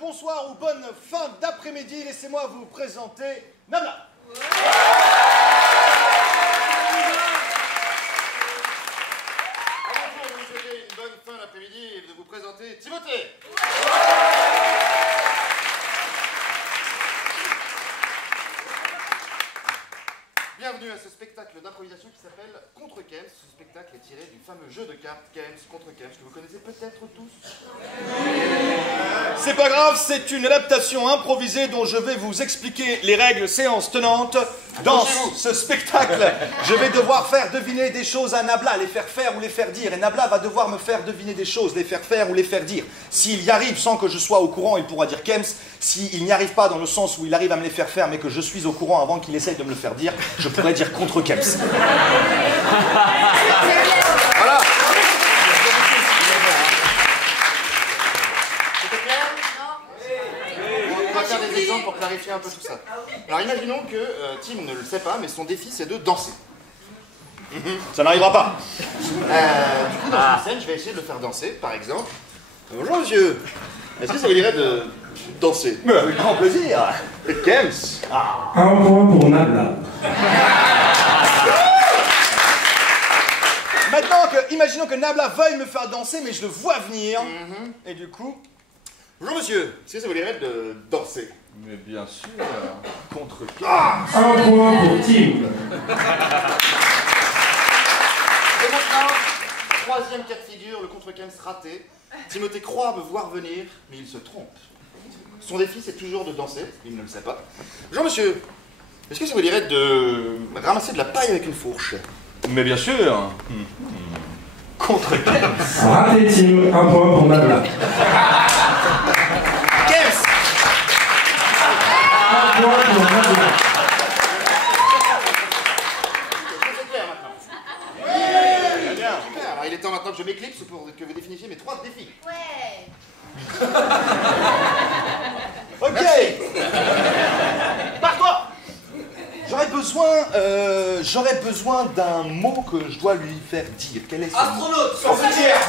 Bonsoir ou bonne fin d'après-midi, laissez-moi vous présenter Nabla. Avant de vous souhaiter une bonne fin d'après-midi et de vous présenter Timothée. Bienvenue à ce spectacle d'improvisation qui s'appelle Contre Kems. Ce spectacle est tiré du fameux jeu de cartes Kems contre Kems que vous connaissez peut-être tous. C'est pas grave, c'est une adaptation improvisée dont je vais vous expliquer les règles séance tenante. Dans ce spectacle, je vais devoir faire deviner des choses à Nabla, les faire faire ou les faire dire. Et Nabla va devoir me faire deviner des choses, les faire faire ou les faire dire. S'il y arrive sans que je sois au courant, il pourra dire Kems. S'il n'y arrive pas dans le sens où il arrive à me les faire faire, mais que je suis au courant avant qu'il essaye de me le faire dire, je pourrais dire contre Kems. Voilà. C'était clair? On va faire des exemples pour clarifier un peu tout ça. Alors imaginons que Tim ne le sait pas, mais son défi c'est de danser. Ça n'arrivera pas. Du coup, dans une scène, je vais essayer de le faire danser, par exemple. Bonjour monsieur, est-ce que ça vous dirait de danser? Mais avec grand plaisir. Kems. Un point pour Nabla. Maintenant imaginons que Nabla veuille me faire danser, mais je le vois venir. Et du coup... Bonjour monsieur, est-ce que ça vous dirait de danser? Mais bien sûr, contre qui? Un point pour Tim. Et maintenant, troisième cas de figure, le contre-Kems raté. Timothée croit me voir venir, mais il se trompe. Son défi, c'est toujours de danser, il ne le sait pas. Bonjour monsieur, est-ce que ça vous dirait de ramasser de la paille avec une fourche? Mais bien sûr. Contre Kems. Raté Tim. Un point pour Nabla. Kems. Un point pour Nabla. C'est clair maintenant. Très bien. Super, alors il est temps maintenant que je m'éclipse pour que vous définissiez mes 3 défis. Ouais. Ok. Pars-toi. J'aurais besoin d'un mot que je dois lui faire dire. Quel est ce mot? Astronaute, sorbetière,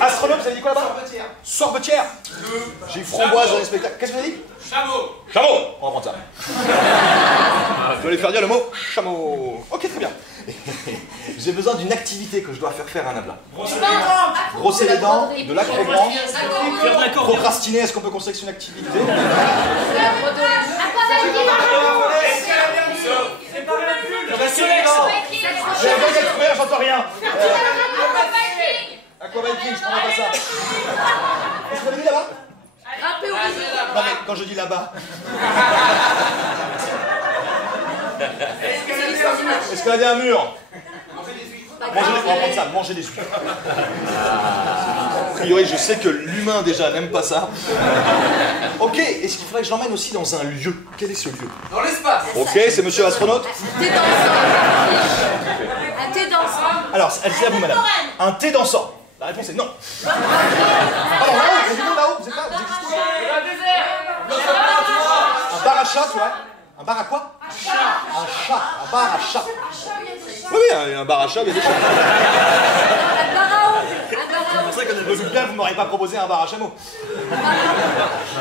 Astronaute, vous avez dit quoi là-bas? sorbetière, Sorbetière. J'ai framboise dans les spectacles. Qu'est-ce que vous avez dit? chameau, Chameau. On va prendre ça. Je dois lui faire dire le mot chameau. Ok, très bien. J'ai besoin d'une activité que je dois faire faire à Nabla. Brosser les dents, de l'acrobranche, procrastiner, est-ce qu'on peut considérer que c'est une activité? J'ai un bagage couvert, j'entends rien. Aquabiking, je prends pas ça. Qu'est-ce que vous avez dit là-bas? Grimper au rideau. Non mais quand je dis là-bas. Escalader un mur. On va prendre ça, manger des huîtres. A priori, je sais que l'humain déjà n'aime pas ça. Ok, est-ce qu'il faudrait que je l'emmène aussi dans un lieu? Quel est ce lieu? dans l'espace, Ok, c'est monsieur l'astronaute. Thé dansant. Un thé dansant. Alors, c'est à vous, madame. Un thé dansant. La réponse est non. Pardon, là-haut, vous êtes là-haut, vous êtes là, vous existez où? Un bar à chat, tu vois? Un bar à quoi? Un chat. Un chat, un bar à chat. Oui, oui, un bar à chat, il y a des chats. Un pharaon. C'est pour ça que je me doute bien que vous ne m'aurez pas proposé un bar à chameau.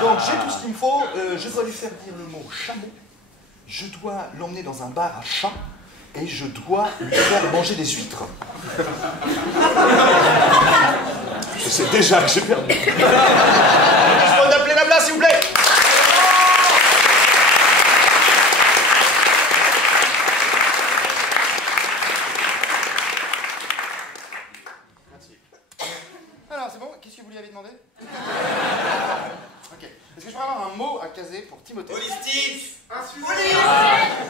Donc j'ai tout ce qu'il me faut, je dois lui faire dire le mot chameau, je dois l'emmener dans un bar à chat, et je dois lui faire manger des huîtres. Je sais déjà que j'ai perdu. Je peux d'appeler Nabla, s'il vous plaît. Merci. Alors, c'est bon? Qu'est-ce que vous lui avez demandé? Ok. Est-ce que je peux avoir un mot à caser pour Timothée? holistique,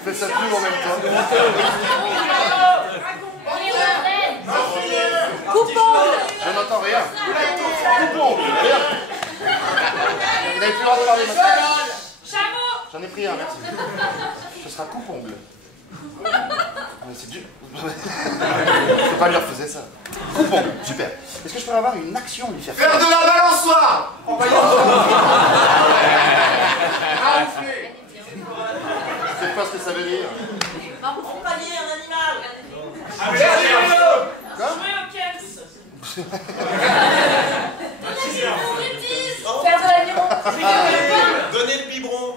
Faites ça tout en même temps. Coupe-ongle. Vous n'avez plus le droit de parler maintenant. Chameau. J'en ai pris un, merci. Ce sera coupe-ongle. C'est dur. Je peux pas lui refuser ça. Coupe-ongle, super. Est-ce que je peux avoir une action à lui faire Faire de la balançoire. En Je sais pas ce que ça veut dire. Accompagner un animal. Quoi? Jouer au Kems. Faire de l'aviron. Donnez le biberon.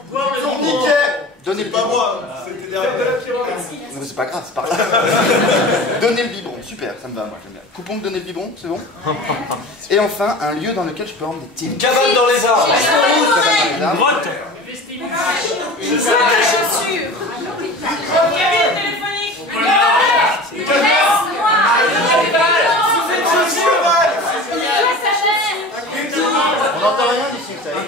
Tourniquet. Donnez le Pas biberon. moi. C'était derrière. Non, mais c'est pas grave, c'est pas grave. Donner le biberon, super, ça me va, moi j'aime bien. Coupon, donner le biberon, c'est bon. Et enfin, un lieu dans lequel je peux emmener Tim. Cabane dans les arbres. Grotte. Chaussures. Cabine téléphonique. On n'entend rien d'ici, vous savez.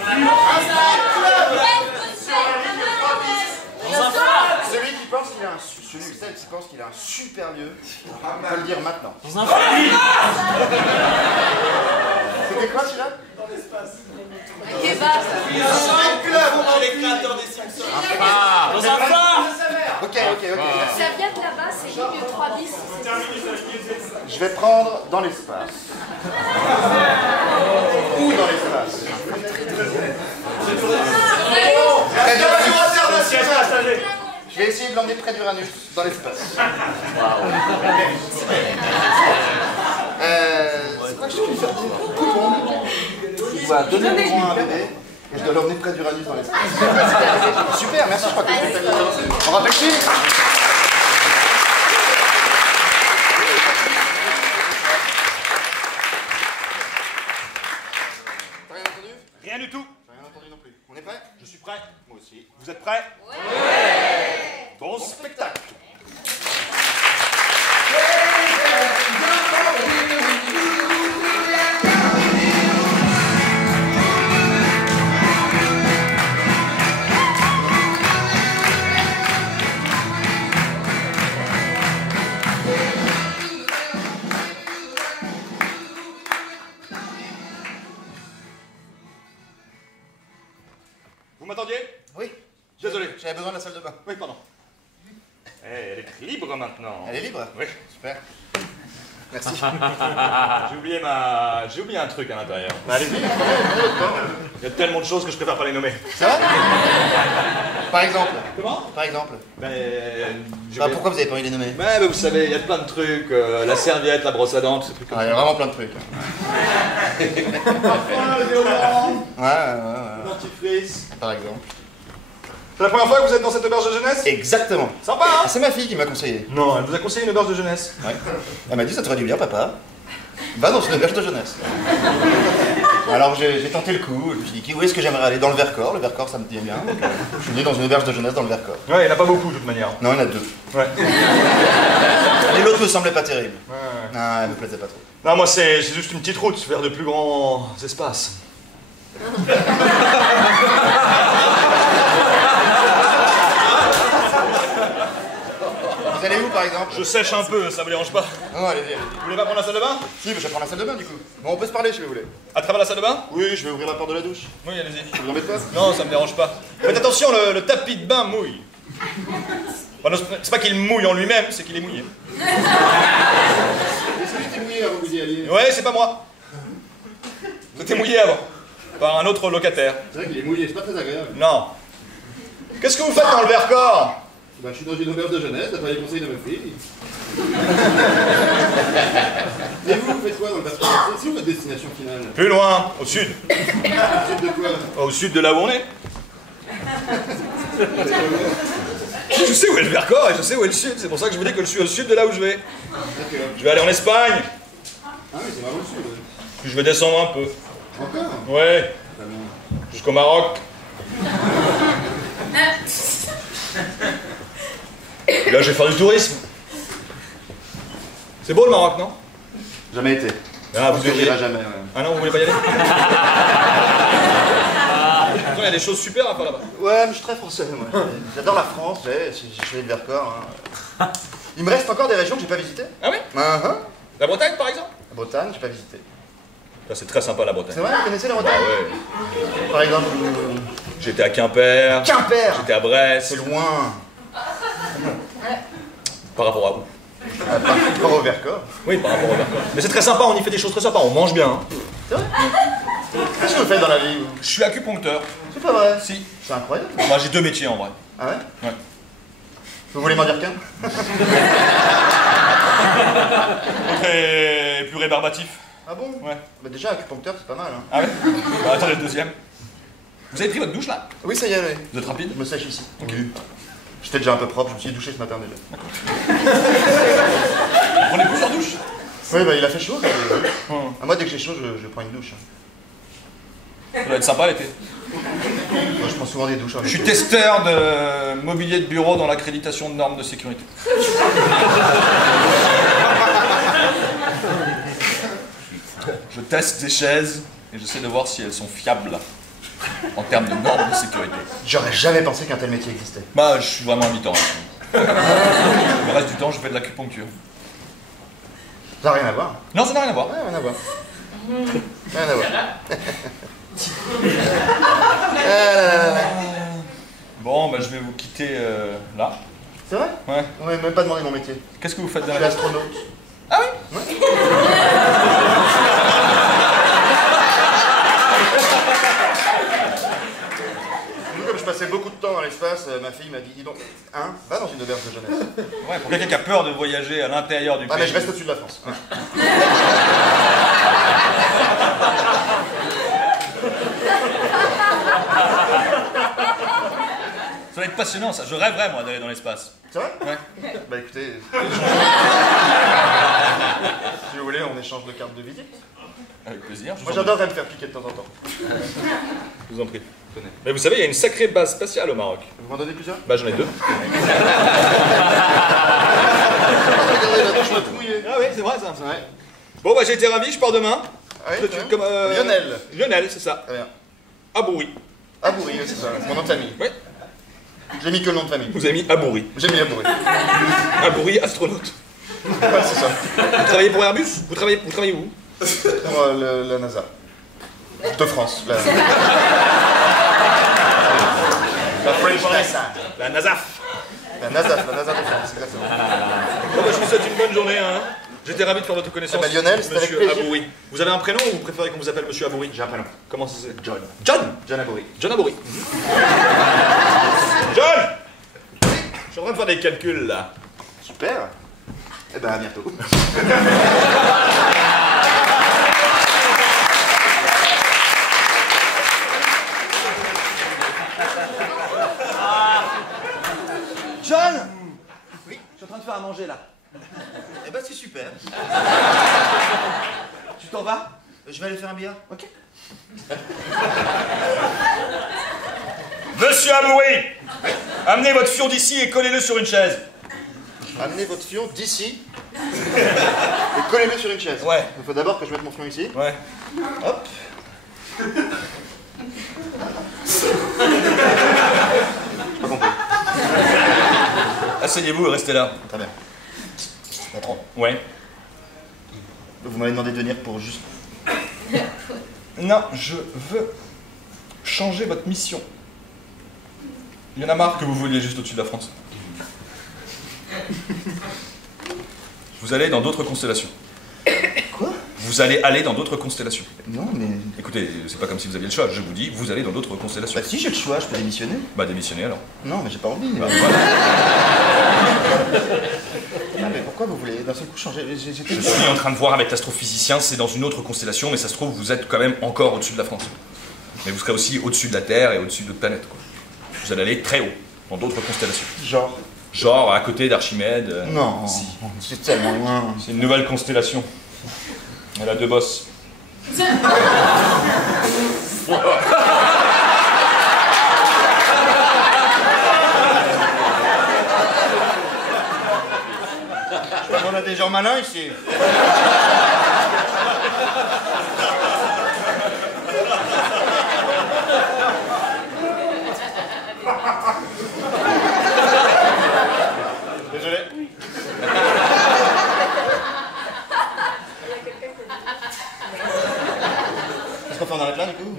Celui qui pense qu'il a celle qui pense qu'il a un super lieu, il faut le dire maintenant. Dans un film. C'était quoi celui-là? Les créateurs des Simpsons. Dans un phare. Ok, merci. Ça vient de là-bas, c'est ligne 3 bis. Je vais prendre dans l'espace. Où dans l'espace? Près d'Uranus. Je vais essayer de l'emmener près d'Uranus, dans l'espace. C'est quoi que je peux lui faire dire? Coupon. Il va donner le biberon à un bébé et je dois l'emmener près d'Uranus dans l'espace. Super, merci, je crois que c'est on rappelle qui? T'as rien entendu? Rien du tout. J'ai rien entendu non plus. On est prêts? Je suis prêt. Moi aussi. Vous êtes prêts? Bon spectacle. Vous m'entendiez? Oui. Désolé. J'avais besoin de la salle de bain. Oui, pardon. Elle est libre maintenant. Elle est libre? Oui. Super. Merci. J'ai oublié un truc à l'intérieur. Bah, allez-y. Il y a tellement de choses que je préfère pas les nommer. C'est vrai? Par exemple. Comment? Par exemple. Bah, Pourquoi vous avez pas envie de les nommer? Ouais, bah, vous savez, il y a plein de trucs. La serviette, la brosse à dents, ces trucs comme Il y a vraiment plein de trucs. Ouais. dentifrice. Par exemple. C'est la première fois que vous êtes dans cette auberge de jeunesse? Exactement. Sympa, hein? Ah, c'est ma fille qui m'a conseillé. Non, elle vous a conseillé une auberge de jeunesse. Ouais. Elle m'a dit ça te ferait du bien, papa. Va dans une auberge de jeunesse. Alors j'ai tenté le coup, je me suis dit où est-ce que j'aimerais aller? Dans le Vercors. Le Vercors ça me dit bien. Donc, je suis venu dans une auberge de jeunesse dans le Vercors. Ouais, il n'y en a pas beaucoup de toute manière. Non, il y en a deux. Ouais. Et l'autre me semblait pas terrible. Ouais. Non, elle me plaisait pas trop. Non, moi c'est juste une petite route vers de plus grands espaces. Vous allez où par exemple? Je sèche un peu, ça vous dérange pas? Non, allez-y. Vous voulez pas prendre la salle de bain? Si, mais je vais prendre la salle de bain du coup. Bon, on peut se parler si vous voulez. À travers la salle de bain? Oui, je vais ouvrir la porte de la douche. Oui, allez-y. Ça vous embête pas? Non, ça me dérange pas. Faites attention, le tapis de bain mouille. Enfin, non, c'est pas qu'il mouille en lui-même, c'est qu'il est mouillé. Est-ce que j'étais mouillé avant que vous y alliez? Ouais, c'est pas moi. C'était mouillé avant. Par un autre locataire. C'est vrai qu'il est mouillé, c'est pas très agréable. Non. Qu'est-ce que vous faites dans le Vercors? Bah, je suis dans une auberge de jeunesse, d'après les conseils de ma fille. Et vous faites quoi dans le Vercors? C'est où votre destination finale? Plus loin, au sud. Vous de quoi? Au sud de là où on est. Je sais où est le Vercors et je sais où est le sud. C'est pour ça que je vous dis que je suis au sud de là où je vais. D'accord. Je vais aller en Espagne. Ah oui, c'est vraiment le sud. Puis je vais descendre un peu. Encore? Ouais, Très bien. jusqu'au Maroc. Et là, je vais faire du tourisme. C'est beau le Maroc, non? Jamais été. Ah, vous On devriez. ira jamais, ouais. Ah non, vous voulez pas y aller? Pourtant, il y a des choses super à faire là-bas. Ouais, mais je suis très français, moi. J'adore la France, j'ai choisi le Vercors. Hein. Il me reste encore des régions que j'ai pas visitées. Ah oui? Uh-huh. La Bretagne, par exemple? La Bretagne, j'ai pas visité. Ça, c'est très sympa la Bretagne. C'est vrai, vous connaissez la Bah Bretagne? ouais. Par exemple, J'étais à Quimper. Quimper. J'étais à Brest. C'est loin. Par rapport à où? Par rapport au Vercors. Oui, par rapport au Vercors. Mais c'est très sympa, on y fait des choses très sympas, on mange bien. Hein. C'est vrai? Qu'est-ce que vous faites dans la vie, vous? Je suis acupuncteur. C'est pas vrai. Si. C'est incroyable. Moi, j'ai 2 métiers en vrai. Ah ouais? Ouais. Vous voulez m'en dire qu'un? Et plus rébarbatif. Ah bon? Ouais. Bah déjà, acupuncteur, c'est pas mal, hein. Ah ouais? Bah, attendez le deuxième. Vous avez pris votre douche là? Oui, ça y est, oui. Vous êtes rapide? Je me sèche ici. Oui. J'étais déjà un peu propre, je me suis douché ce matin déjà. Vous prenez plusieurs douches? Oui, bah il a fait chaud, ça. Hum. Ah, moi, dès que j'ai chaud, je prends une douche. Ça doit être sympa l'été. Moi, je prends souvent des douches. Je suis testeur de mobilier de bureau dans l'accréditation de normes de sécurité. Je teste des chaises et j'essaie de voir si elles sont fiables en termes de normes de sécurité. J'aurais jamais pensé qu'un tel métier existait. Bah, je suis vraiment habitant. Le reste du temps, je fais de l'acupuncture. Ça n'a rien à voir. Non, ça n'a rien à voir. Ouais, rien à voir. Rien à voir. Bon, bah, je vais vous quitter là. C'est vrai? Ouais. On m'a même pas demandé mon métier. Qu'est-ce que vous faites Je dans suis la vie? astronaute. Ah oui? Nous, comme je passais beaucoup de temps dans l'espace, ma fille m'a dit, dis donc, hein, va dans une auberge de jeunesse. Ouais, pour quelqu'un qui a peur de voyager à l'intérieur du Ah, pays. mais je reste au-dessus de la France. Ça va être passionnant ça, je rêverais moi d'aller dans l'espace. C'est vrai? Ouais. Bah écoutez, si vous voulez, on échange de cartes de visite. Avec plaisir. Moi j'adorerais me faire piquer de temps en temps. Je vous en prie. Mais vous savez, il y a une sacrée base spatiale au Maroc. Vous m'en donnez plusieurs? Bah j'en ai 2. Regardez, la douche m'a tout mouillé. Ah oui, c'est vrai ça. Ouais. Bon bah j'ai été ravi, je pars demain. Ah oui, Toi, très bien. comme, Lionel. Lionel, c'est ça. Très bien. Abouri. Abouri, c'est ça, c'est mon nom de famille. Oui. J'ai mis que le nom de famille. Vous avez mis Abouri. J'ai mis Abouri. Abouri, astronaute. Ouais, c'est ça. Vous travaillez pour Airbus? Vous travaillez où? Pour la NASA. De France. La French NASA. La NASAF. La NASA de France, exactement. Bon bah je vous souhaite une bonne journée. Hein. J'étais ravi de faire votre connaissance. Ah bah, Lionel, c'est avec Monsieur plaisir. Abouri. Vous avez un prénom ou vous préférez qu'on vous appelle Monsieur Abouri? J'ai un prénom. Comment ça s'appelle? John. John. John Abouri. John Abouri. John! Je suis en train de faire des calculs là. Super. Eh ben à bientôt. John! Oui, je suis en train de faire à manger là. Eh ben c'est super. Tu t'en vas? Je vais aller faire un billard. Ok. Monsieur Abouri! Amenez votre fion d'ici et collez-le sur une chaise. Amenez votre fion d'ici et collez-le sur une chaise. Ouais. Il faut d'abord que je mette mon fion ici. Ouais. Hop. J'ai pas compris. Asseyez-vous et restez là. Très bien. Patron, Ouais. vous m'avez demandé de venir pour juste... Non, je veux changer votre mission. Il y en a marre que vous voliez juste au-dessus de la France. Vous allez dans d'autres constellations. Quoi? Vous allez aller dans d'autres constellations. Non, mais... Écoutez, c'est pas comme si vous aviez le choix, je vous dis, vous allez dans d'autres constellations. Bah si j'ai le choix, je peux démissionner. Bah démissionnez alors. Non, mais j'ai pas envie. Bah, voilà. Non, mais pourquoi vous voulez d'un seul coup changer? J'étais... Je suis en train de voir avec l'astrophysicien, c'est dans une autre constellation, mais ça se trouve, vous êtes quand même encore au-dessus de la France. Mais vous serez aussi au-dessus de la Terre et au-dessus d'autres planètes, quoi. Vous allez aller très haut, dans d'autres constellations. Genre... Genre à côté d'Archimède. Non, Si. c'est tellement loin. C'est une nouvelle constellation. Elle a 2 bosses. On a des gens malins ici. Désolé. qu'on fait, on arrête là du coup?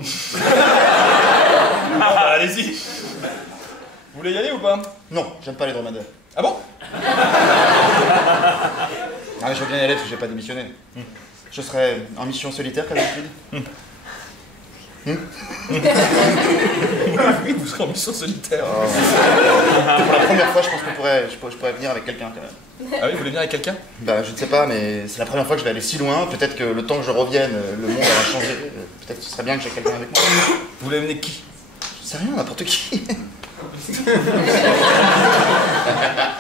Ah bah allez-y. Vous voulez y aller ou pas? Non, j'aime pas les dromadaires. Ah bon? Ah mais je veux bien y aller parce que j'ai pas démissionné. Je serai en mission solitaire comme d'habitude. Oui, vous serez en mission solitaire. Pour la première fois, je pense que je pourrais venir avec quelqu'un quand même. Ah oui, vous voulez venir avec quelqu'un? Bah je ne sais pas, mais c'est la première fois que je vais aller si loin. Peut-être que le temps que je revienne, le monde va changer. Peut-être que ce serait bien que j'ai quelqu'un avec moi. Vous voulez venir qui? Je sais rien, n'importe qui.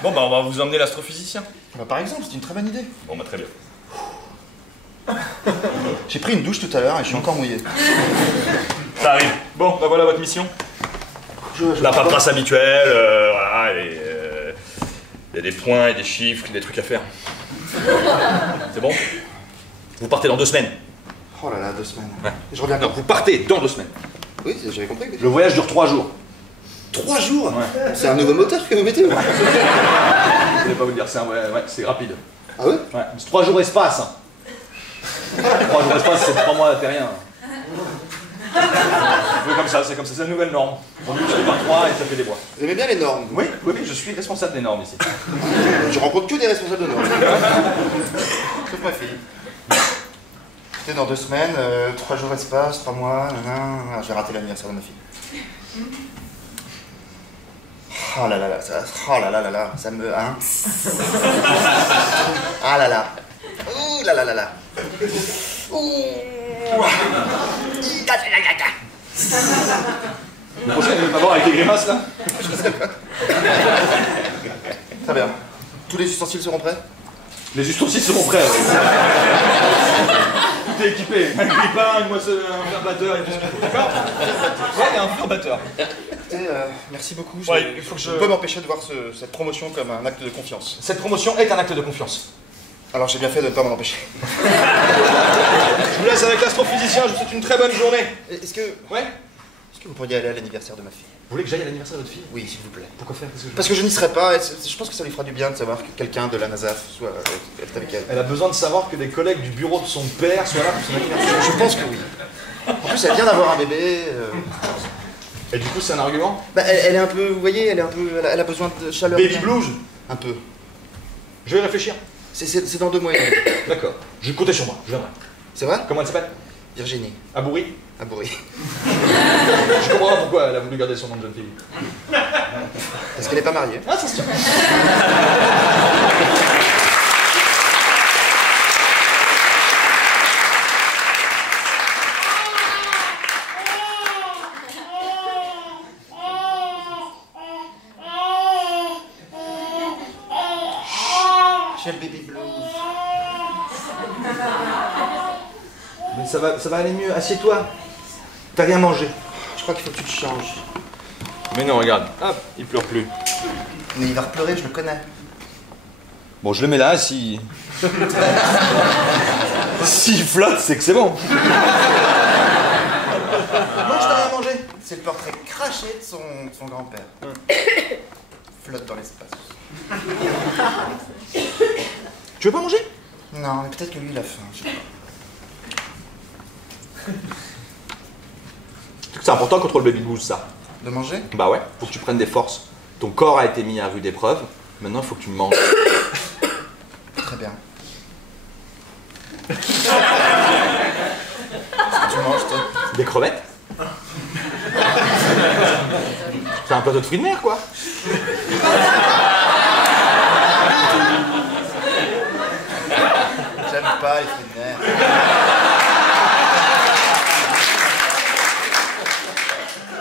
Bon bah on va vous emmener l'astrophysicien. Bah, par exemple, c'est une très bonne idée. Bon bah très bien. J'ai pris une douche tout à l'heure et je suis encore mouillé. Ça arrive. Bon bah voilà votre mission. La paperasse habituelle, voilà, et il y a des points et des chiffres, des trucs à faire. C'est bon? Vous partez dans 2 semaines. Oh là là, 2 semaines. Ouais. Je reviens Non, quand? vous partez dans 2 semaines. Oui, j'avais compris. Le voyage dure 3 jours. 3 jours? Ouais. C'est un nouveau moteur que vous mettez? Je voulais pas vous le dire, c'est rapide. Ah ouais? Ouais, c'est 3 jours espace. Hein. 3 jours espace, c'est 3 mois terrien. C'est comme ça, c'est la nouvelle norme. On multiplie par 3 et ça fait des bois. Vous aimez bien les normes? Oui, je suis responsable des normes ici. Je rencontre que des responsables de normes. Sauf ma fille. C'était dans 2 semaines, 3 jours espace, 3 mois, nanana. Je vais rater l'anniversaire de ma fille. Oh là là là, ça me... Hein. Ah là là. Ouh là là là là. Ouh. Vous pensez que vous pas voir avec les grimaces là? Très bien. Tous les ustensiles seront prêts? Les ustensiles seront prêts. Tout est équipé. Un grippin, un fer batteur et tout ce qu'il faut. D'accord? Ouais, il y a un fer batteur. Écoutez, merci beaucoup. Ouais, il faut que je peux pas m'empêcher de voir cette promotion comme un acte de confiance. Cette promotion est un acte de confiance. Alors j'ai bien fait de ne pas m'en empêcher. Je vous laisse avec l'astrophysicien, je vous souhaite une très bonne journée. Est-ce que Ouais? vous pourriez aller à l'anniversaire de ma fille? Vous voulez que j'aille à l'anniversaire de votre fille? Oui, s'il vous plaît. Pourquoi faire? Parce que je n'y serai pas, et je pense que ça lui fera du bien de savoir que quelqu'un de la NASA soit avec elle. Elle a besoin de savoir que des collègues du bureau de son père soient là pour son anniversaire. Je pense que oui. En plus, elle vient d'avoir un bébé. Et du coup, c'est un argument? Bah, elle est un peu, vous voyez, elle a besoin de chaleur. Baby blues? Un peu. Je vais réfléchir. C'est dans 2 mois et demi. D'accord. Je comptais sur moi, je viendrai. C'est vrai? Comment elle s'appelle? Virginie. Abouri? Abouré. Je comprends pas pourquoi elle a voulu garder son nom de jeune fille. Parce qu'elle n'est pas mariée. Ah, ça se tient. J'ai le baby blues. Mais ça va aller mieux, assieds-toi. T'as rien mangé. Je crois qu'il faut que tu te changes. Mais non, regarde. Hop, il pleure plus. Mais il va repleurer, je le connais. Bon, je le mets là, si... S'il flotte, c'est que c'est bon. Moi, je t'ai rien mangé. C'est le portrait craché de son grand-père. Flotte dans l'espace. Tu veux pas manger? Non, mais peut-être que lui, il a faim. Je sais pas. C'est important contre le baby blues, ça. De manger? Bah ouais, faut que tu prennes des forces. Ton corps a été mis à rude épreuve, maintenant il faut que tu manges. Très bien. Qu'est-ce que tu manges, toi? Des crevettes. C'est un plateau de fruits de mer, quoi. J'aime pas les fruits de mer.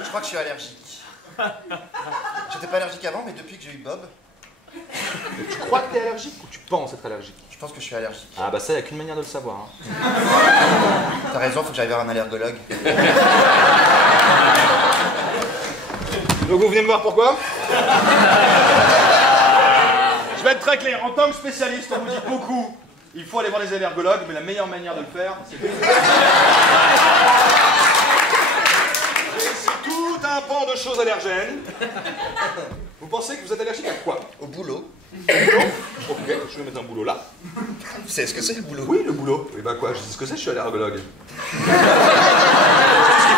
Je crois que je suis allergique. J'étais pas allergique avant, mais depuis que j'ai eu Bob, Tu crois que t'es allergique ou tu penses être allergique? je pense que je suis allergique. Ah bah ça, y a qu'une manière de le savoir. Hein. T'as raison, faut que j'aille voir un allergologue. Donc vous venez me voir pourquoi? Je vais être très clair, en tant que spécialiste, on vous dit beaucoup. Il faut aller voir les allergologues, mais la meilleure manière de le faire, c'est tout un pan de choses allergènes. Vous pensez que vous êtes allergique à quoi? Au boulot. Ok, je vais mettre un boulot là. Vous savez ce que c'est le boulot? Oui, le boulot. Et bah quoi, je sais ce que c'est, je suis allergologue.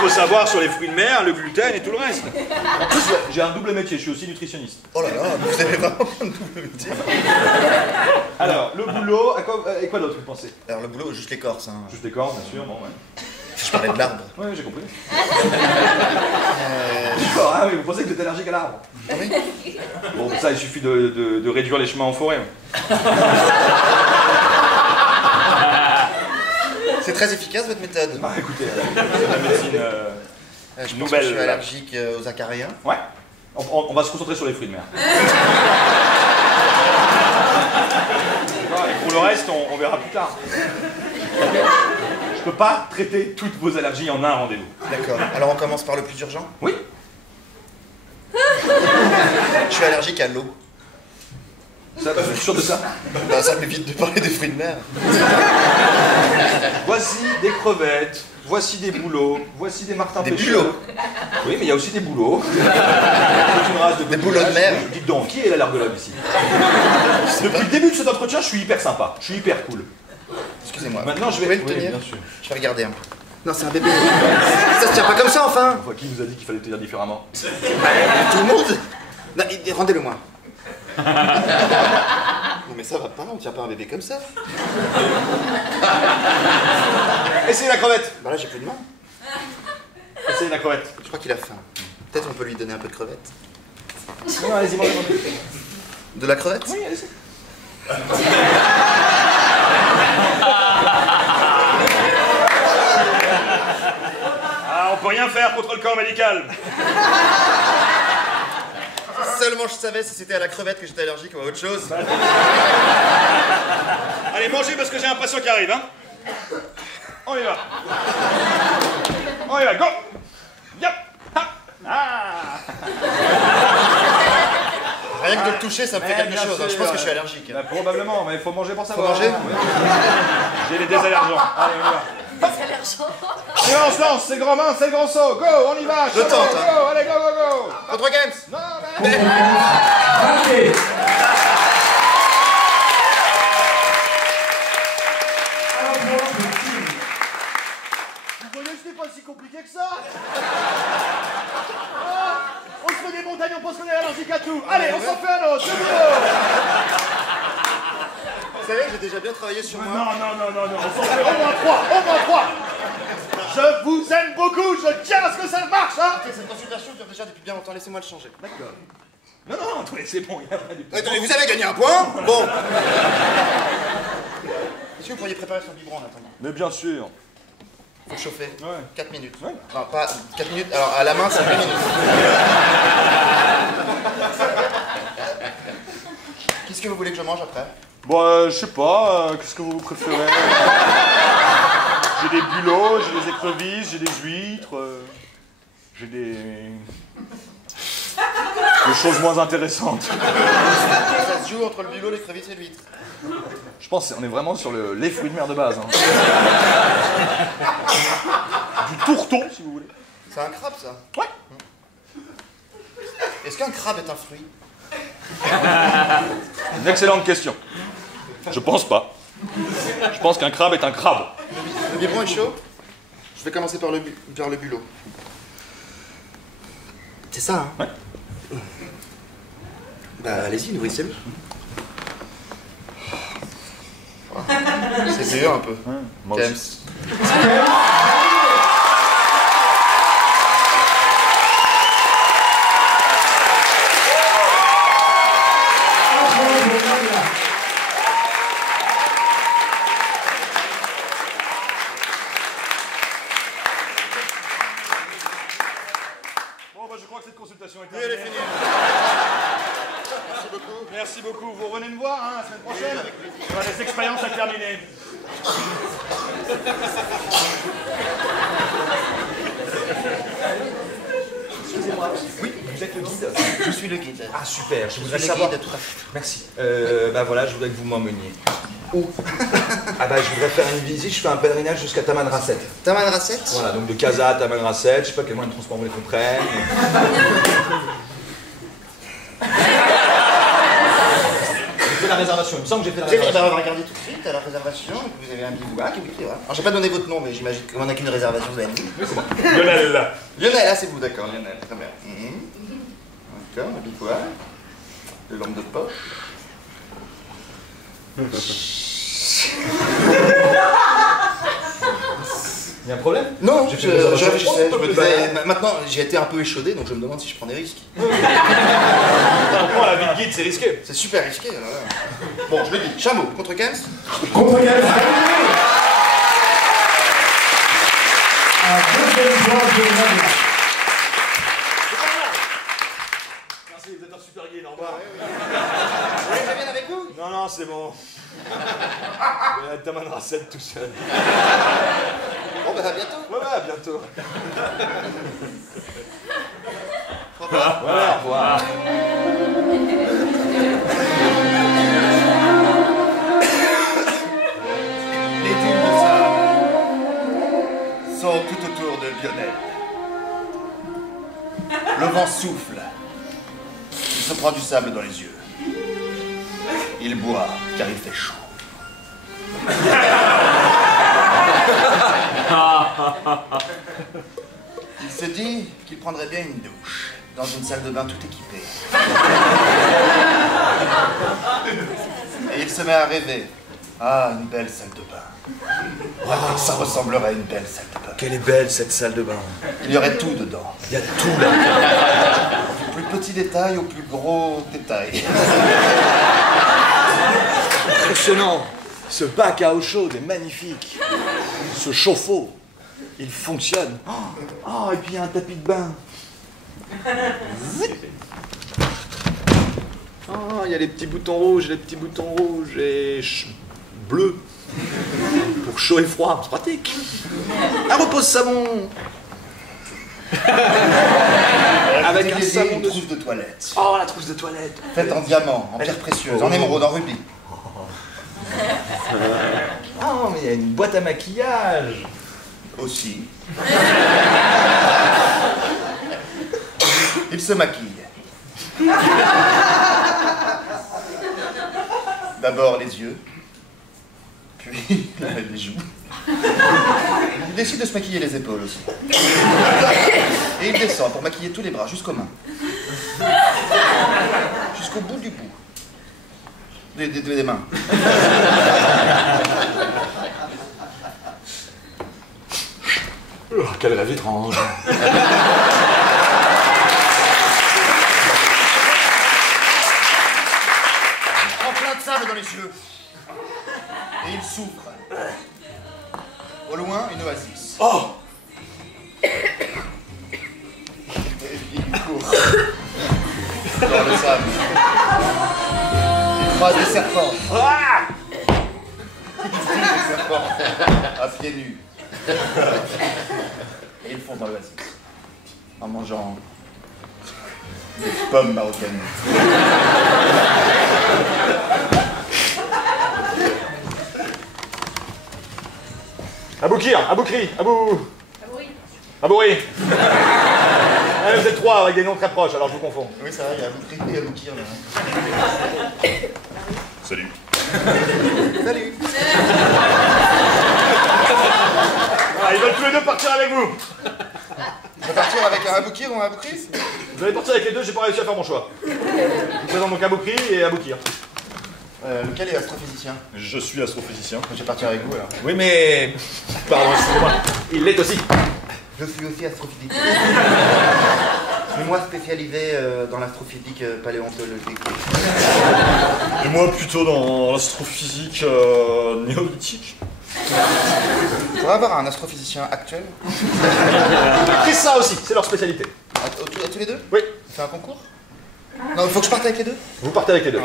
faut savoir sur les fruits de mer, le gluten et tout le reste. En plus, j'ai un double métier, je suis aussi nutritionniste. Oh là là, vous avez vraiment un double métier. Alors, le boulot, et quoi d'autre vous pensez? Alors le boulot, juste l'écorce. Hein. Juste des corps, bien sûr, bon, ouais. Je parlais de l'arbre. Ouais, j'ai compris. D'accord, ah oui, vous pensez que vous êtes allergique à l'arbre? Oui. Bon, ça, il suffit de réduire les chemins en forêt. C'est très efficace votre méthode. Bah écoutez, c'est la médecine Je pense nouvelle. que je suis allergique aux acariens. Ouais, on va se concentrer sur les fruits de mer. Et pour le reste, on verra plus tard. Je peux pas traiter toutes vos allergies en un rendez-vous. D'accord. Alors on commence par le plus urgent. Oui. Je suis allergique à l'eau. Ça, vous êtes sûr de ça? Bah, ça m'évite de parler des fruits de mer. Voici des crevettes, voici des bouleaux, voici des martins Des pêcheurs. bulots. Oui, mais il y a aussi des bouleaux. C'est une race de Des bouleaux de mer. Dites donc, qui est l'allergologue ici? Depuis le début de cet entretien, je suis hyper sympa, je suis hyper cool. Excusez-moi. Maintenant, je Vous vais... pouvez le tenir bien sûr. Je vais regarder un peu. Non, c'est un bébé. Ça se tient pas comme ça, enfin. Enfin, qui vous a dit qu'il fallait le tenir différemment? Tout le monde. Non, rendez-le-moi. Non mais ça va pas, on tient pas un bébé comme ça. Essayez la crevette. Bah là j'ai plus de main. Essayez la crevette. Je crois qu'il a faim. Peut-être on peut lui donner un peu de crevette. Non, allez-y, mangez. De la crevette? Oui, allez-y. Ah, on peut rien faire contre le corps médical. Seulement je savais si c'était à la crevette que j'étais allergique ou à autre chose. Allez, mangez parce que j'ai un patient qui arrive, hein. On y va. On y va, go. Yep. Ha. Ah. Rien que de le toucher, ça me fait quelque chose. Hein. Je pense que je suis allergique. Bah, probablement, mais il faut manger pour savoir. Faut manger Oui. J'ai les désallergents. Allez, on y va. C'est l'argent. Et on se lance, c'est le grand bain, c'est le grand saut. Go, on y va. Je tente, Go, hein. allez, go, go, go. Contre Games. Non, mais... Allez. Vous voyez, c'était pas si compliqué que ça. Ah, on se fait des montagnes, on pense qu'on est allergique à tout. Allez, on s'en fait un autre, c'est bon. Vous savez, j'ai déjà bien travaillé sur moi. Non, on s'en fait au moins trois. Je vous aime beaucoup, je tiens à ce que ça marche, hein. Écoutez, cette consultation dure déjà depuis bien longtemps, laissez-moi le changer. D'accord. Non, attendez, c'est bon, il y a pas de... Attendez, vous avez gagné un point. Bon. Est-ce que vous pourriez préparer son biberon en attendant? Mais bien sûr. Faut chauffer. Ouais. 4 minutes. Ouais. Non, pas 4 minutes. Alors, à la main, c'est 2 minutes. Qu'est-ce que vous voulez que je mange après? Bon, je sais pas, qu'est-ce que vous préférez? J'ai des bulots, j'ai des écrevisses, j'ai des huîtres, j'ai des choses moins intéressantes. Ça se joue entre le bulot, l'écrevisse et l'huître. Je pense qu'on est vraiment sur les fruits de mer de base. Hein. Du tourteau, si vous voulez. C'est un crabe, ça? Ouais. Est-ce qu'un crabe est un fruit? Une excellente question. Je pense pas. Je pense qu'un crabe est un crabe. Le biberon est chaud? Je vais commencer par le bulot. C'est ça, hein? Ouais. Bah, allez-y, nourrissez-le. C'est dur un peu. Moi James. aussi. Bon, bah, je crois que cette consultation est Oui, terminée. elle est finie. Merci beaucoup. Merci beaucoup. Vous revenez me voir hein, la semaine prochaine. On a des expériences à terminer. Excusez-moi. Oui, vous êtes le guide. Je suis le guide. Ah super, je voudrais suis le savoir... guide, tout à fait. Merci. Bah voilà, je voudrais que vous m'emmeniez. Où? Ah bah je voudrais faire une visite, je fais un pèlerinage jusqu'à Tamanrasset. Tamanrasset? Voilà, donc de Casa à Tamanrasset, je sais pas quel moyen de transport vous voulez qu'on prenne. la réservation, il me semble que j'ai fait la Vous avez réservation. on va regarder tout de suite à la réservation, vous avez un bivouac, et oui, c'est vrai. Alors j'ai pas donné votre nom, mais j'imagine qu'on n'a qu'une réservation, vous avez dit. Lionel. Lionel, là c'est vous, d'accord, Lionel, très bien. D'accord, le bivouac, le lampe de poche. Il y a un problème? Non, J'ai je fait une réservation. réfléchissais, je me Bah, disais, maintenant j'ai été un peu échaudé, donc je me demande si je prends des risques. Franchement, la vie de guide, c'est risqué. C'est super risqué, alors là. Bon, je le dis, chameau, contre Kems. Contre Kems. Un deuxième point de Nadia. Merci, vous êtes un super guide, au revoir. Vous voulez que je vienne avec vous? Non, non, c'est bon. T'amèneras 7 tout seul. Bon, bah à bientôt. Ouais, à bientôt. Au revoir. Ouais, au revoir. Les dunes de sable sont tout autour de Lionel. Le vent souffle. Il se prend du sable dans les yeux. Il boit car il fait chaud. Il se dit qu'il prendrait bien une douche dans une salle de bain tout équipée. Et il se met à rêver. Ah, une belle salle de bain. Ça ressemblerait à une belle salle de bain. Quelle est belle cette salle de bain. Il y aurait tout dedans. Il y a tout là. Du plus petit détail au plus gros détail. Impressionnant. Ce bac à eau chaude est magnifique. Ce chauffe-eau, il fonctionne. Oh, et puis il y a un tapis de bain. Oh, il y a les petits boutons rouges, et bleus. Pour chaud et froid, c'est pratique. Un repose-savon. Avec un savon une dessus. trousse de toilette. Oh, la trousse de toilette. Faite en diamant, en pierre précieuse, en émeraude, en rubis. Oh, mais il y a une boîte à maquillage. Aussi. Il se maquille. D'abord les yeux, puis les joues. Il décide de se maquiller les épaules aussi. Et il descend pour maquiller tous les bras, jusqu'aux mains. Jusqu'au bout du bout. Des mains. Oh, quel rêve étrange. En plein de sable dans les yeux. Et il souffre. Au loin, une oasis. Oh, Et il court. Dans le sable. Il croise des serpents. ah, Des serpents. À pieds nus. Et ils font dans l'oasis. En mangeant des pommes marocaines. Aboukir, Aboukri, Abou... Oui. Abouri. Ah, vous êtes trois avec des noms très proches, alors je vous confonds. Oui, ça va, il y a Aboukri et Aboukir là. Salut. Salut. Ah, ils veulent tous les deux partir avec vous. Je vais partir avec un Aboukir ou un Aboukri? Vous allez partir avec les deux, j'ai pas réussi à faire mon choix. Je vous présente donc Aboukri et Aboukir. Lequel est astrophysicien? Je suis astrophysicien. Je vais partir avec vous alors. Oui, mais... Pardon, excusez-moi. Il l'est aussi. Je suis aussi astrophysicien. Mais moi spécialisé dans l'astrophysique paléontologique. Et moi plutôt dans l'astrophysique néolithique. On pourrait avoir un astrophysicien actuel? C'est ça aussi, c'est leur spécialité. À tous les deux? Oui. On fait un concours? Non, il faut que je parte avec les deux? Vous partez avec les deux.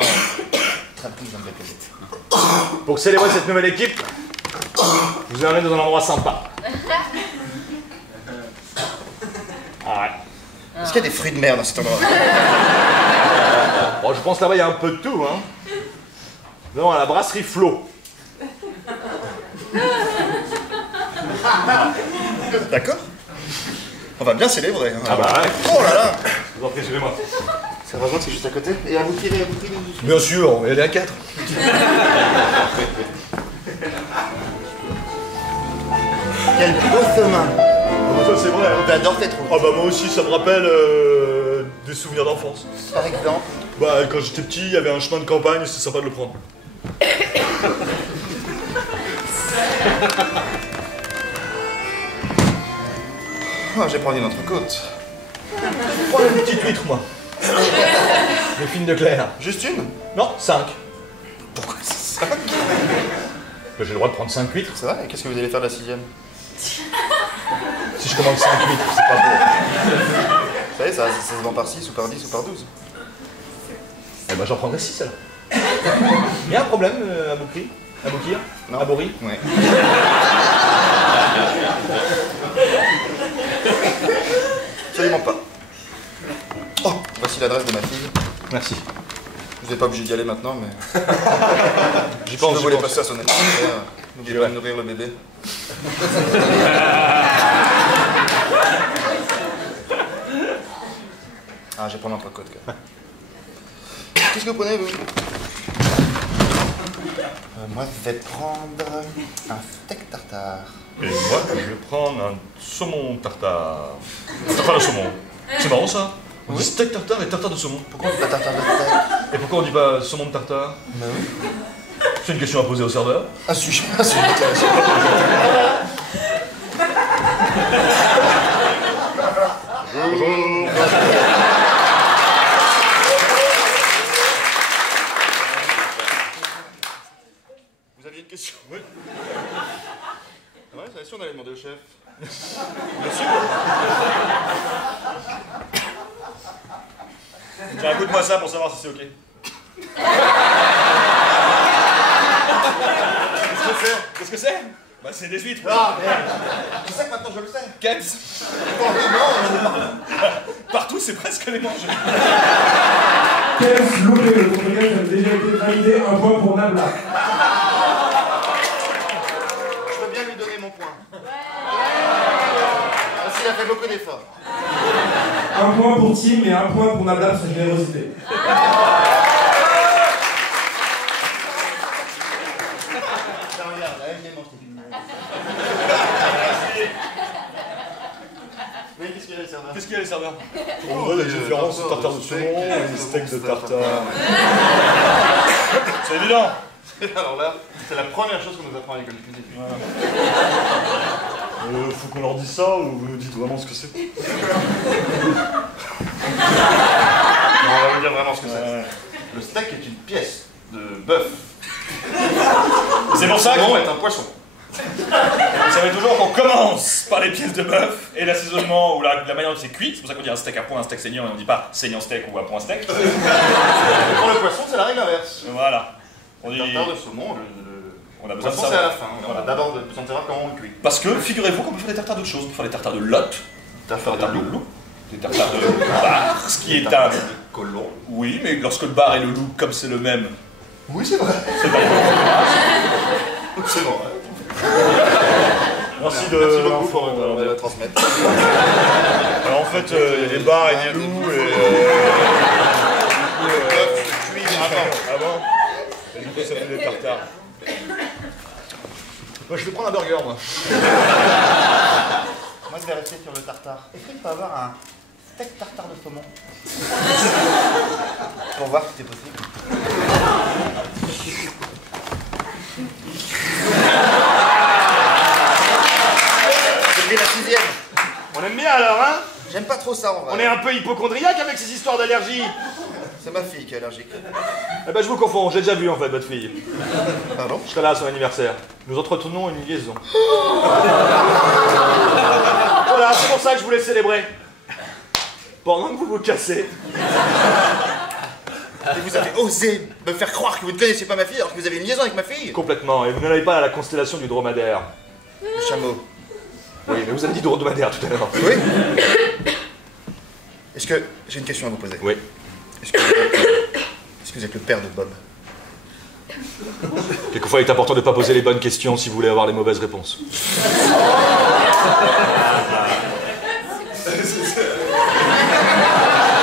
Très bien, j'aime bien que vite. Pour célébrer cette nouvelle équipe, je vous emmène dans un endroit sympa. Ouais. Est-ce qu'il y a des fruits de mer dans cet endroit? Bon, je pense là-bas il y a un peu de tout, hein. Nous allons à la brasserie Flo. D'accord. On va bien célébrer. Hein. Ah bah ouais. Oh là là. Je vous en prie, suivez-moi. C'est heureusement que c'est juste à côté. Et à vous tirer. Bien sûr, elle est à 4. Quel beau chemin. Ça c'est vrai. Hein. J'adore cette route. Ah bah moi aussi, ça me rappelle des souvenirs d'enfance. Par exemple. Bah quand j'étais petit, il y avait un chemin de campagne, c'était sympa de le prendre. Oh, j'ai pris une entrecôte. Je prends une petite huître, moi. Le film de Claire. Juste une? Non, 5. Pourquoi c'est ça? J'ai le droit de prendre 5 huîtres. C'est vrai, et qu'est-ce que vous allez faire de la 6ème? Si je commande 5 huîtres, c'est pas beau. Vous savez, ça se vend par 6 ou par 10 ou par 12. Eh ben j'en prendrai 6 alors. Il y a un problème à Boukri? À Boukir? Non. À Bourri? Ouais. Absolument pas. Oh, voici l'adresse de ma fille. Merci. Vous n'êtes pas obligé d'y aller maintenant, mais... J'y Si vous voulez pense. passer à son anniversaire, n'oubliez pas de nourrir le bébé. Ah, je vais prendre l'entrecôte, quand même. Qu'est-ce que vous prenez, vous? Moi, je vais prendre un steak tartare. Et moi, je vais prendre un saumon tartare. Tartare de saumon. C'est marrant ça. On dit steak tartare et tartare de saumon. Pourquoi on dit pas tartare de steak? Et pourquoi on dit pas saumon de tartare? Bah oui. C'est une question à poser au serveur. Un sujet intéressant. Bonjour. Vous aviez une question? Oui. Ouais, c'est sûr, on allait demander au chef. Tiens, écoute-moi ça pour savoir si c'est ok. Qu'est-ce que c'est? Bah c'est des huîtres. Ah, merde. Je sais que maintenant je le sais. Keps. Partout c'est presque les manger. Kems loupé, le contre-gage a déjà été validé, un point pour Nabla. Je peux bien lui donner mon point. Parce qu'il a fait beaucoup d'efforts. Un point pour Tim et un point pour Nabla pour sa générosité. Tiens, regarde, là, évidemment, je t'ai filmé. Oui, qu'est-ce qu'il y a, les serveurs? Qu'est-ce qu'il y a les serveurs? On voit la différence entre tartare de saumon et une steak de tartare. C'est évident. Alors là, c'est la première chose qu'on nous apprend à l'école de cuisine. Faut qu'on leur dise ça ou vous nous dites vraiment ce que c'est? On va vous dire vraiment ce que c'est. Le steak est une pièce de bœuf. C'est pour ça Le qu'on saumon est un poisson. Vous savez toujours qu'on commence par les pièces de bœuf et l'assaisonnement ou la manière dont c'est cuit. C'est pour ça qu'on dit un steak à point, un steak saignant et on dit pas saignant steak ou à point steak. Pour le poisson, c'est la règle inverse. Voilà. On dit... Le tartare de saumon, On a le besoin de poisson, c'est à la savoir. fin. On Voilà. a d'abord besoin de savoir comment on le cuit. Parce que, figurez-vous qu'on peut faire des tartares d'autres choses. On peut faire des tartares de lotte, Tartare de loup, des tartares de bar, ce qui est un... colon. Oui, mais lorsque le bar et le loup, comme c'est le même, Oui, c'est vrai. c'est pas C'est vrai. Merci Merci beaucoup pour le transmettre. Alors en fait, les bars et les loups et... Bœuf cuit avant. Ah bon? Et du coup, ça fait des tartares. Moi, je vais prendre un burger, moi. Moi, je vais rester sur le tartare. Est-ce qu'il peut avoir un steak tartare de saumon? Pour voir si c'est possible. J'ai pris la 6ème. On aime bien alors, hein? J'aime pas trop ça en vrai. On est un peu hypochondriaque avec ces histoires d'allergie. C'est ma fille qui est allergique. Eh ben je vous confonds, j'ai déjà vu en fait votre fille. Pardon? Je serai là à son anniversaire. Nous entretenons une liaison. Voilà, c'est pour ça que je voulais célébrer. Pendant que vous vous cassez. Et vous avez osé me faire croire que vous ne connaissiez pas ma fille alors que vous avez une liaison avec ma fille? Complètement, et vous n'allez pas à la constellation du dromadaire. Le chameau. Oui, mais vous avez dit dromadaire tout à l'heure. Oui? Est-ce que... J'ai une question à vous poser. Oui. Est-ce que vous êtes le père de Bob? Quelquefois, il est important de ne pas poser les bonnes questions si vous voulez avoir les mauvaises réponses.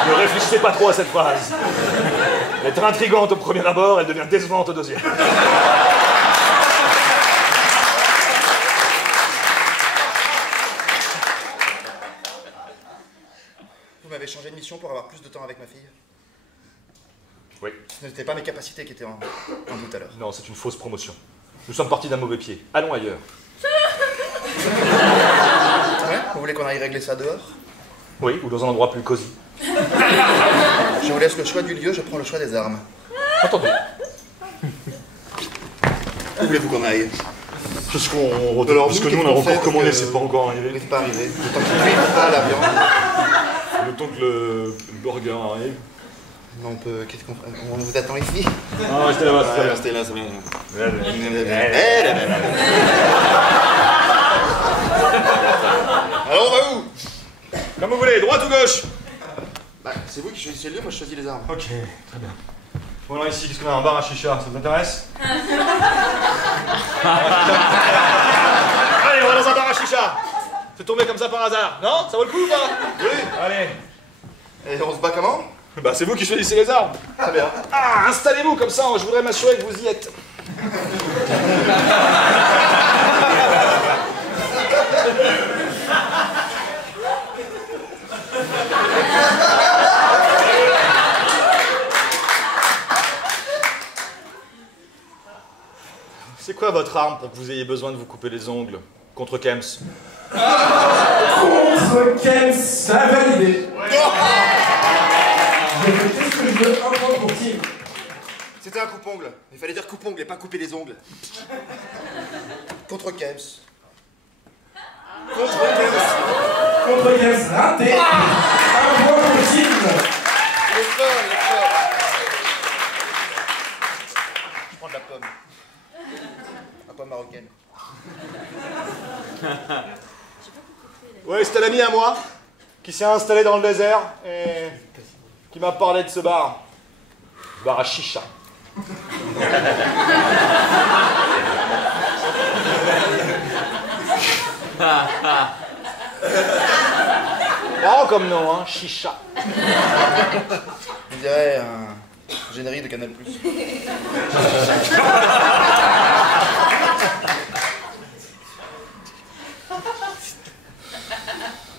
Ne réfléchissez pas trop à cette phrase. Elle est intrigante au premier abord, elle devient décevante au deuxième. Vous m'avez changé de mission pour avoir plus de temps avec ma fille. Oui. Ce n'étaient pas mes capacités qui étaient en doute alors. Non, c'est une fausse promotion. Nous sommes partis d'un mauvais pied. Allons ailleurs. Ouais, vous voulez qu'on aille régler ça dehors? Oui, ou dans un endroit plus cosy. Je vous laisse le choix du lieu, je prends le choix des armes. Entendu. Où voulez-vous qu'on aille? Parce qu'on Alors, parce nous, que nous, on a qu'est-ce qu'on encore fait commandé, que- c'est pas encore Il arrivé. n'est pas arrivé. Le temps qu'il cuise pas la viande. Le temps que le burger arrive. Non, on peut. Qu'est-ce qu'on fait? On vous attend ici? Ah, restez là-bas, c'est très bien. Restez là, c'est bien. Alors on va où? Comme vous voulez, droite ou gauche? Bah, c'est vous qui choisissez le lieu, moi je choisis les armes. Ok, très bien. Bon, alors ici, qu'est-ce qu'on a? Un bar à chicha, ça vous intéresse? Allez, on va dans un bar à chicha. C'est tombé comme ça par hasard. Non? Ça vaut le coup ou pas? Oui. Allez. Et on se bat comment? Bah, c'est vous qui choisissez les armes. Ah bien. Ah, installez-vous comme ça, je voudrais m'assurer que vous y êtes. C'est quoi votre arme pour que vous ayez besoin de vous couper les ongles contre Kems? Contre Kems, ça a validé. Je fais tout ce que je veux, un point pour Tim. C'était un coupe-ongle. Il fallait dire coupe-ongle et pas couper les ongles. Contre Kems. Contre Kems, raté. Un point pour Tim. Il est fort, il est fort. Je prends de la pomme. La pomme marocaine. Ouais, c'est un ami à moi qui s'est installé dans le désert et qui m'a parlé de ce bar. Le bar à chicha. Marrant comme nom, hein, chicha. On dirait un générique de Canal+.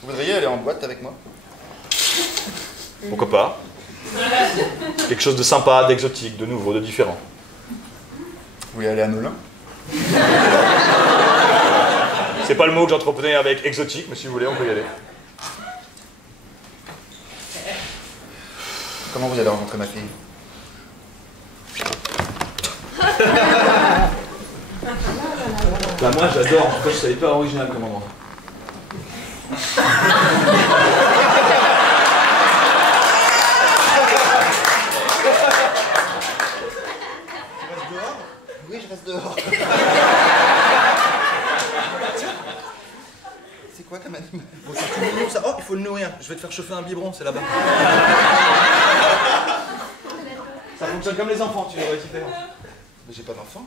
Vous voudriez aller en boîte avec moi? Pourquoi pas? Quelque chose de sympa, d'exotique, de nouveau, de différent. Vous voulez aller à Melun? C'est pas le mot que j'entreprenais avec exotique, mais si vous voulez, on peut y aller. Comment vous allez rencontrer ma fille? Bah moi j'adore, en tout cas je savais pas original comme endroit. Oui, je reste dehors. C'est quoi comme animal? Bon, c'est tout mignon ça. Oh, il faut le nourrir. Je vais te faire chauffer un biberon, c'est là-bas. Ça fonctionne comme les enfants, tu devrais t'y faire. Mais j'ai pas d'enfant.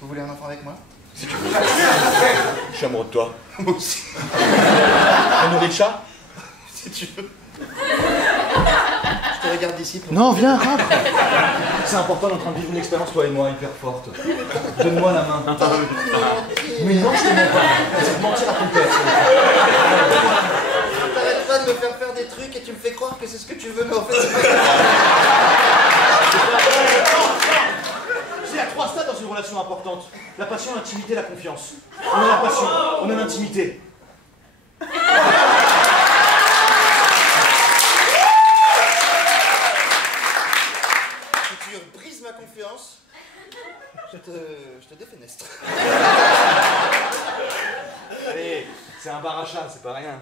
Vous voulez un enfant avec moi? Je suis amoureux de toi. Moi aussi. On nourrit le chat? Si tu veux. Je te regarde d'ici pour... Non, viens, rentre. C'est important, on est en train de vivre une expérience, toi et moi, hyper forte. Donne-moi la main. Mais non, je te mens pas. Je vais te mentir à ton père. T'arrêtes pas de me faire des trucs et tu me fais croire que c'est ce que tu veux, mais en fait c'est pas... Il y a 3 stades dans une relation importante. La passion, l'intimité, la confiance. On a la passion, on a l'intimité. Si tu brises ma confiance, je te défenestre. Allez, c'est un bar à chat, c'est pas rien.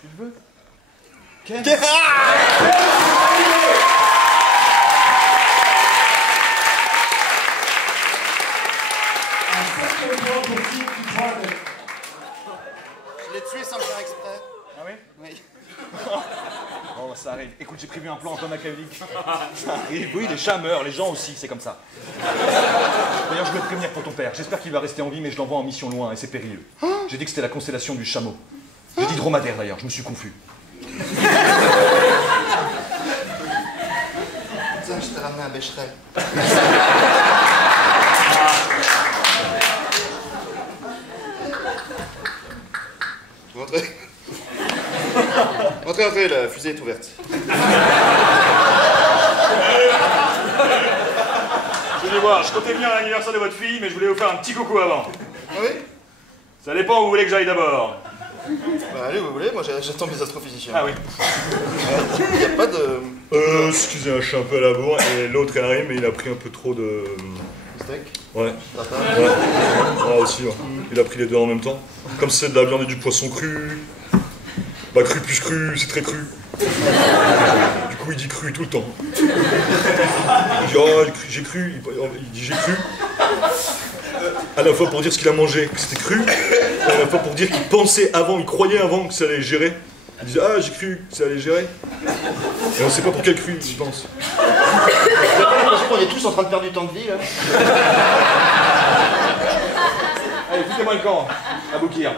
Tu le veux? Un certain point pour Tim qui prend la tête. Je l'ai tué sans le faire exprès. Ah oui? Oui. Oh, ça arrive. Écoute, j'ai prévu un plan un peu machiavélique. Ça arrive. Oui, les chats meurent, les gens aussi, c'est comme ça. D'ailleurs, je voulais te prévenir pour ton père. J'espère qu'il va rester en vie, mais je l'envoie en mission loin et c'est périlleux. J'ai dit que c'était la constellation du chameau. J'ai dit dromadaire d'ailleurs, je me suis confus. Tiens, je t'ai ramené un bécherel. Entrez. Entrez, la fusée est ouverte. Je vais voir, je comptais venir à l'anniversaire de votre fille, mais je voulais vous faire un petit coucou avant. Ah oui? Ça dépend où vous voulez que j'aille d'abord. Bah allez, vous voulez, moi j'attends mes astrophysiciens. Ah oui. Il n'y a pas de... Excusez-moi, je suis un peu à la bourre, et l'autre elle arrive, mais il a pris un peu trop de... steak? Ouais. Papa? Ouais. Ah aussi, ouais. Il a pris les deux en même temps. Comme c'est de la viande et du poisson cru... Bah cru plus cru, c'est très cru. Du coup il dit cru tout le temps. Il dit oh j'ai cru, il dit j'ai cru. À la fois pour dire ce qu'il a mangé, que c'était cru, et à la fois pour dire qu'il pensait avant, il croyait avant que ça allait gérer. Il disait ah j'ai cru que ça allait gérer. Et on sait pas pour quel cru il pense. J'ai pas l'impression qu'on est tous en train de perdre du temps de vie là. Allez, foutez-moi le camp. Aboukir.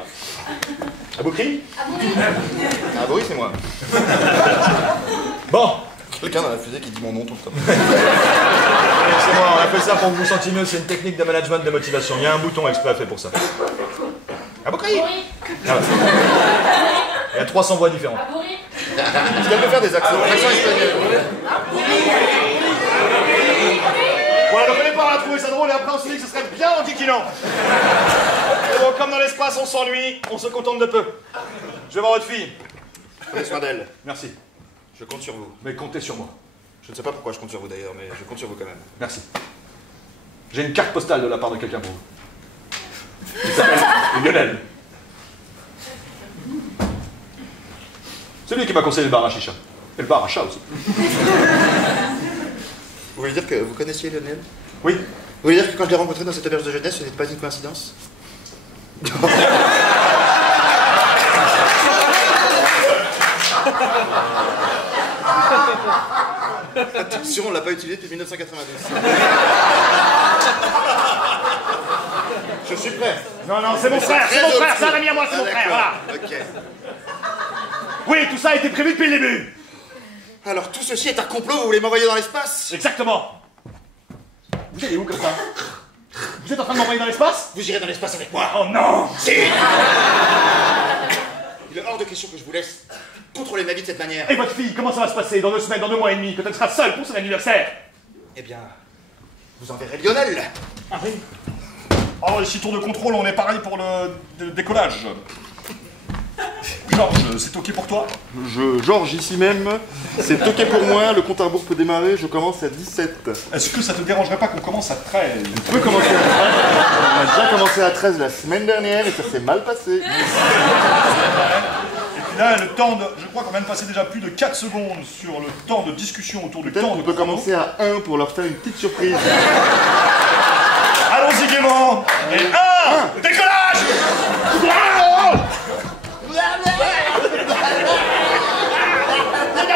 Aboukri? Ah bah oui, c'est moi. Bon. Quelqu'un dans la fusée qui dit mon nom tout le temps. Allez, c'est moi, on a fait ça pour que vous vous sentiez mieux, c'est une technique de management de motivation. Il y a un bouton exprès fait pour ça. Aboukri? Ah ouais. Il y a 300 voix différentes. Est-ce qu'elle peut faire des accents? Accent espagnol. Voilà, donc au départ, on a trouvé ça drôle et après on s'est dit que ce serait bien antiquinant. Et bon, comme dans l'espace, on s'ennuie, on se contente de peu. Je vais voir votre fille. Prenez soin d'elle. Merci. Je compte sur vous. Mais comptez sur moi. Je ne sais pas pourquoi je compte sur vous d'ailleurs, mais je compte sur vous quand même. Merci. J'ai une carte postale de la part de quelqu'un pour vous. Il s'appelle Lionel. C'est lui qui m'a conseillé le bar à chicha. Et le bar à chat aussi. Vous voulez dire que vous connaissiez Lionel? Oui. Vous voulez dire que quand je l'ai rencontré dans cette auberge de jeunesse, ce n'était pas une coïncidence? Attention, on l'a pas utilisé depuis 1992. Je suis prêt. Non, non, c'est mon frère, c'est mon frère, c'est un ami à moi, c'est mon frère, voilà. Ok. Oui, tout ça a été prévu depuis le début. Alors tout ceci est un complot, vous voulez m'envoyer dans l'espace? Exactement. Vous allez où comme ça? Vous êtes en train de m'envoyer dans l'espace? Vous irez dans l'espace avec moi. Oh non! Si. Il est hors de question que je vous laisse contrôler ma vie de cette manière. Et votre fille, comment ça va se passer dans 2 semaines, dans 2 mois et demi, quand elle sera seule pour son anniversaire? Eh bien, vous enverrez Lionel. Ah oui? Oh, ici tour de contrôle, on est pareil pour le décollage. Georges, c'est ok pour toi? Georges, ici même, c'est ok pour moi, le compte à rebours peut démarrer, je commence à 17. Est-ce que ça te dérangerait pas qu'on commence à 13? On peut commencer à 13. On a déjà commencé à 13 la semaine dernière et ça s'est mal passé. Et puis là, le temps de... Je crois qu'on vient de passer déjà plus de 4 secondes sur le temps de discussion autour du Peut-être temps qu'on de peut chrono. commencer à 1 pour leur faire une petite surprise. Allons-y gaiement. Et 1, décollage.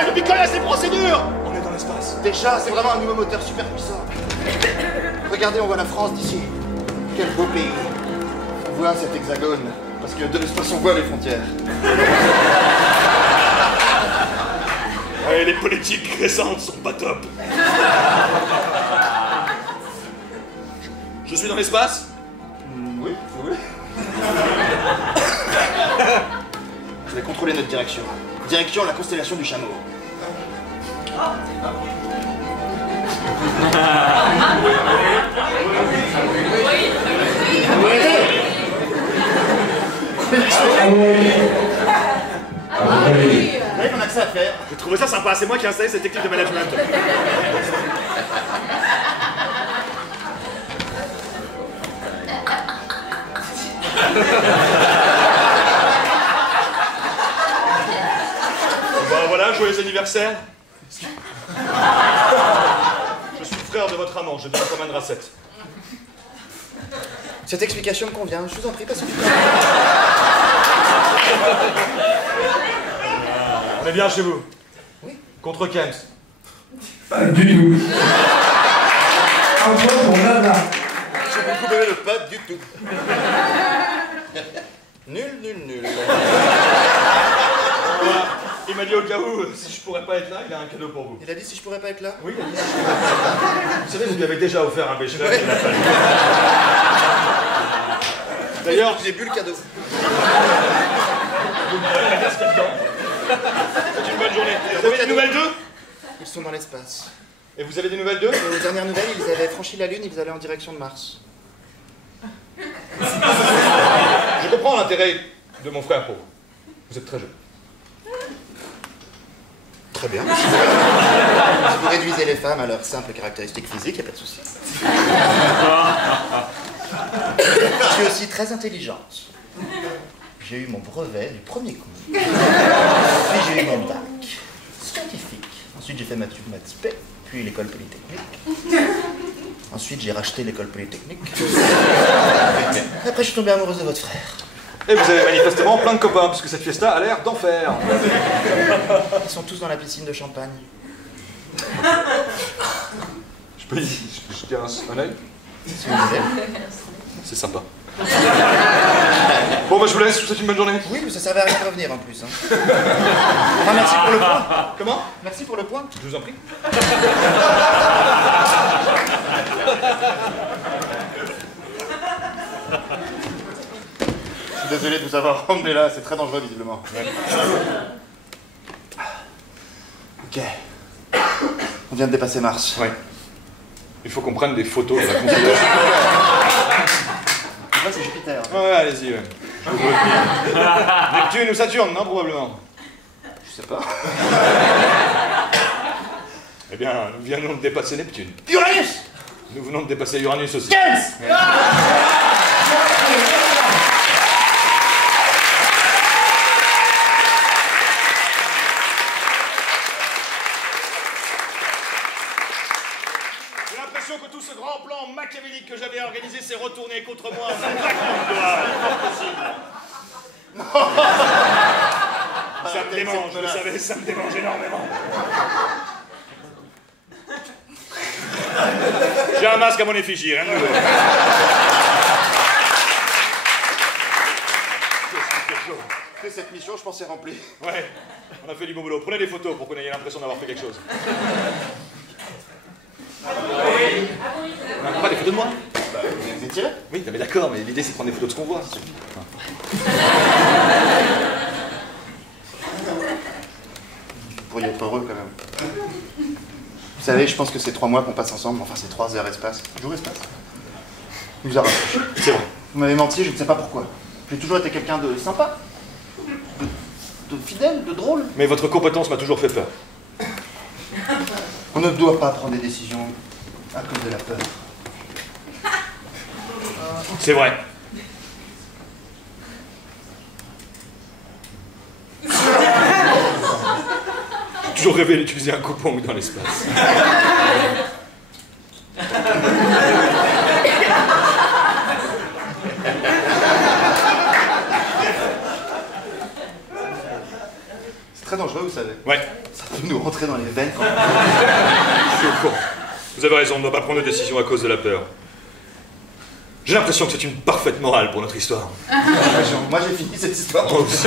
Depuis quand il y a ces procédures? On est dans l'espace. Déjà, c'est vraiment un nouveau moteur super puissant. Regardez, on voit la France d'ici. Quel beau pays. On voit cet hexagone, parce que de l'espace on voit les frontières. Ouais, les politiques récentes sont pas top. Je suis dans l'espace? Oui, vous voulez. Je vais contrôler notre direction. Direction la constellation du chameau. Vous voyez qu'on a que ça à faire. J'ai trouvé ça sympa, c'est moi qui ai installé cette technique de management. Ben voilà, joyeux anniversaire. Je suis le frère de votre amant, je viens comme un racette. Cette explication me convient, je vous en prie, passez du temps. On est bien chez vous? Oui. Contre Kems? Pas du tout. Un point pour Nana. J'ai beaucoup aimé le pas du tout. Nul, nul, nul. Il m'a dit au cas où, si je pourrais pas être là, il a un cadeau pour vous. Il a dit si je pourrais pas être là? Oui, il a dit si je pourrais pas être là. Vous savez, vous lui avez déjà offert un Béchelet. Ouais. Il n'a pas lu. D'ailleurs, J'ai bu le cadeau. c'est une bonne journée. Vous avez des nouvelles d'eux? Ils sont dans l'espace. Et vous avez des nouvelles d'eux? Et aux dernières nouvelles, ils avaient franchi la Lune, ils allaient en direction de Mars. Je comprends l'intérêt de mon frère pour vous. Vous êtes très jeune. Très bien. Si vous réduisez les femmes à leurs simples caractéristiques physiques, il n'y a pas de souci. Je suis aussi très intelligente. J'ai eu mon brevet du premier coup. Puis j'ai eu mon bac scientifique. Ensuite j'ai fait maths P, puis l'école polytechnique. Ensuite j'ai racheté l'école polytechnique. Après je suis tombée amoureuse de votre frère. Et vous avez manifestement plein de copains, puisque cette fiesta a l'air d'enfer. Ils sont tous dans la piscine de champagne. Je peux y jeter un œil? Si vous voulez. C'est sympa. Bon, bah je vous laisse, je vous souhaite une bonne journée. Oui, mais ça servait à rien de revenir en plus. Hein. Enfin, merci pour le point. Comment? Merci pour le point. Je vous en prie. Je suis désolé de vous avoir emmené là, c'est très dangereux visiblement. Ok. On vient de dépasser Mars. Ouais. Il faut qu'on prenne des photos de la constellation. Là, c'est Jupiter. Ouais, allez-y, ouais. Neptune ou Saturne, non, probablement. Je sais pas. Eh bien, nous venons de dépasser Neptune. Uranus! Nous venons de dépasser Uranus aussi. J'ai l'impression que tout ce grand plan machiavélique que j'avais organisé s'est retourné contre moi. C'est un claquement de doigts. Ça me démange, vous savez, ça me démange énormément. J'ai un masque à mon effigie, rien de nouveau. Cette mission, je pense, est remplie. Ouais, on a fait du bon boulot. Prenez des photos pour qu'on ait l'impression d'avoir fait quelque chose. On a pas des photos de moi? Bah, vous les tirez? Oui, mais d'accord, mais l'idée c'est de prendre des photos de ce qu'on voit. Vous pourriez être heureux quand même. Vous savez, je pense que ces 3 mois qu'on passe ensemble, enfin c'est 3 heures espace, jour espace, nous a rapprochés. C'est vrai. Vous m'avez menti, je ne sais pas pourquoi. J'ai toujours été quelqu'un de sympa, de fidèle, de drôle. Mais votre compétence m'a toujours fait peur. On ne doit pas prendre des décisions à cause de la peur. C'est vrai. J'ai toujours rêvé d'utiliser un coupon dans l'espace. C'est très dangereux, vous savez. Ouais, Ça peut nous rentrer dans les veines quand je suis au courant. Vous avez raison, on ne doit pas prendre de décision à cause de la peur. J'ai l'impression que c'est une parfaite morale pour notre histoire. Moi j'ai fini cette histoire. Moi aussi.